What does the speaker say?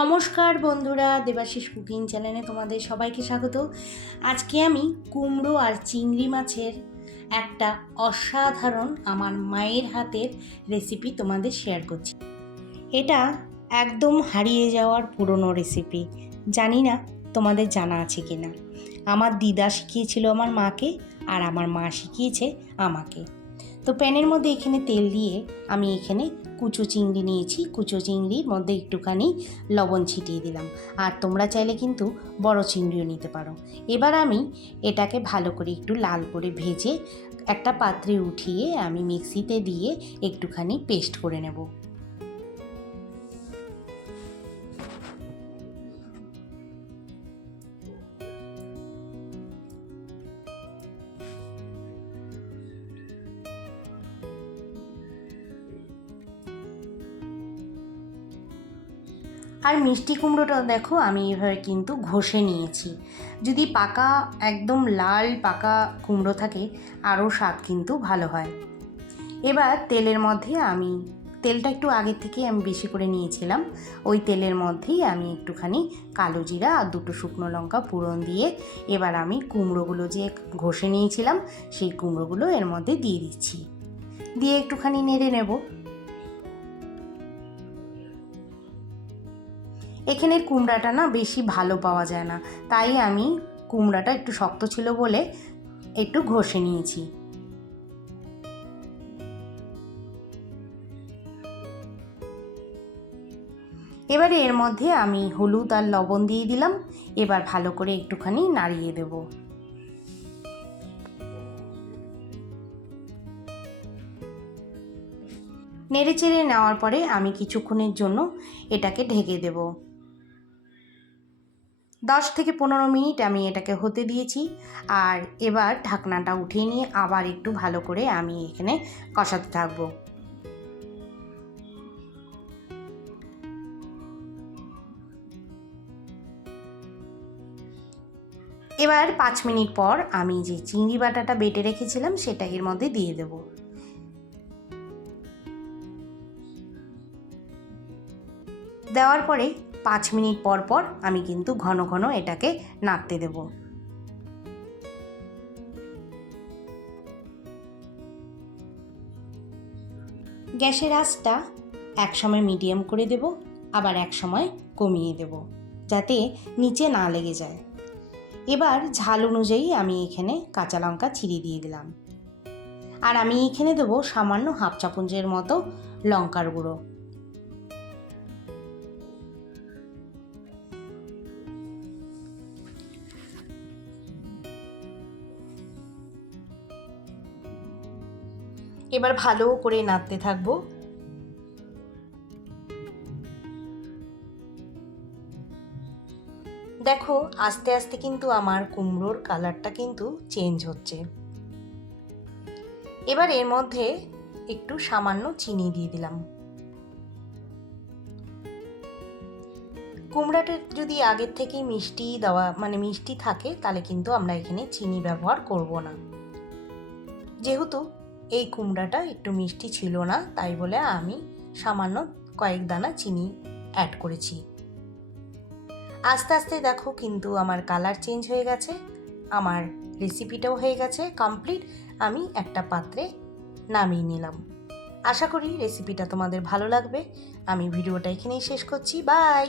নমস্কার বন্ধুরা, দেবাশিস কুকিং চ্যানেলে তোমাদের সবাইকে স্বাগত। আজকে আমি কুমড়ো আর চিংড়ি মাছের একটা অসাধারণ আমার মায়ের হাতের রেসিপি তোমাদের শেয়ার করছি। এটা একদম হারিয়ে যাওয়ার পুরনো রেসিপি জানি না তোমাদের জানা আছে কি না আমার দিদা শিখিয়েছিল আমার মাকে আর আমার মা শিখিয়েছে আমাকে। তো প্যানের মধ্যে এখানে তেল দিয়ে আমি এখানে কুচো চিংড়ি নিয়েছি। কুচো চিংড়ির মধ্যে একটুখানি লবণ ছিটিয়ে দিলাম। আর তোমরা চাইলে কিন্তু বড় চিংড়িও নিতে পারো। এবার আমি এটাকে ভালো করে একটু লাল করে ভেজে একটা পাত্রে উঠিয়ে আমি মিক্সিতে দিয়ে একটুখানি পেস্ট করে নেব। আর মিষ্টি কুমড়োটা দেখো, আমি এভাবে কিন্তু ঘষে নিয়েছি। যদি পাকা, একদম লাল পাকা কুমড়ো থাকে, আরও স্বাদ কিন্তু ভালো হয়। এবার তেলের মধ্যে আমি, তেলটা একটু আগের থেকে আমি বেশি করে নিয়েছিলাম। ওই তেলের মধ্যেই আমি একটুখানি কালো জিরা আর দুটো শুকনো লঙ্কা পুরন দিয়ে এবার আমি কুমড়োগুলো যে ঘষে নিয়েছিলাম, সেই কুমড়োগুলো এর মধ্যে দিয়ে দিচ্ছি। দিয়ে একটুখানি নেড়ে নেব। এখানের কুমড়াটা না বেশি ভালো পাওয়া যায় না। তাই আমি কুমড়াটা একটু শক্ত ছিল বলে একটু ঘষে নিয়েছি। এবারে এর মধ্যে আমি হলুদ আর লবণ দিয়ে দিলাম। এবার ভালো করে একটুখানি নাড়িয়ে দেব। নেড়ে চেড়ে নেওয়ার পরে আমি কিছুক্ষণের জন্য এটাকে ঢেকে দেবো। দশ থেকে পনেরো মিনিট আমি এটাকে হতে দিয়েছি। আর এবার ঢাকনাটা উঠিয়ে নিয়ে আবার একটু ভালো করে আমি এখানে কষাতে থাকব। এবার পাঁচ মিনিট পর আমি যে চিংড়ি বাটাটা বেটে রেখেছিলাম, সেটা এর মধ্যে দিয়ে দেব। দেওয়ার পরে পাঁচ মিনিট পর পর আমি কিন্তু ঘন ঘন এটাকে নাড়তে দেব। গ্যাসের আঁচটা এক সময় মিডিয়াম করে দেব, আবার এক সময় কমিয়ে দেব, যাতে নিচে না লেগে যায়। এবার ঝাল অনুযায়ী আমি এখানে কাঁচা লঙ্কা চিড়ি দিয়ে দিলাম। আর আমি এখানে দেবো সামান্য হাফ চামচের মতো লঙ্কার গুঁড়ো। এবার ভালো করে নাড়তে থাকব। দেখো, আস্তে আস্তে কিন্তু আমার কুমড়োর কালারটা কিন্তু চেঞ্জ হচ্ছে। এবার এর মধ্যে একটু সামান্য চিনি দিয়ে দিলাম। কুমড়াটা যদি আগের থেকেই মিষ্টি দেওয়া মানে মিষ্টি থাকে, তাহলে কিন্তু আমরা এখানে চিনি ব্যবহার করব না। যেহেতু এই কুমড়াটা একটু মিষ্টি ছিল না, তাই বলে আমি সামান্য কয়েক দানা চিনি অ্যাড করেছি। আস্তে আস্তে দেখো কিন্তু আমার কালার চেঞ্জ হয়ে গেছে, আমার রেসিপিটাও হয়ে গেছে কমপ্লিট আমি একটা পাত্রে নামিয়ে নিলাম। আশা করি রেসিপিটা তোমাদের ভালো লাগবে, আমি ভিডিওটা এখানেই শেষ করছি বাই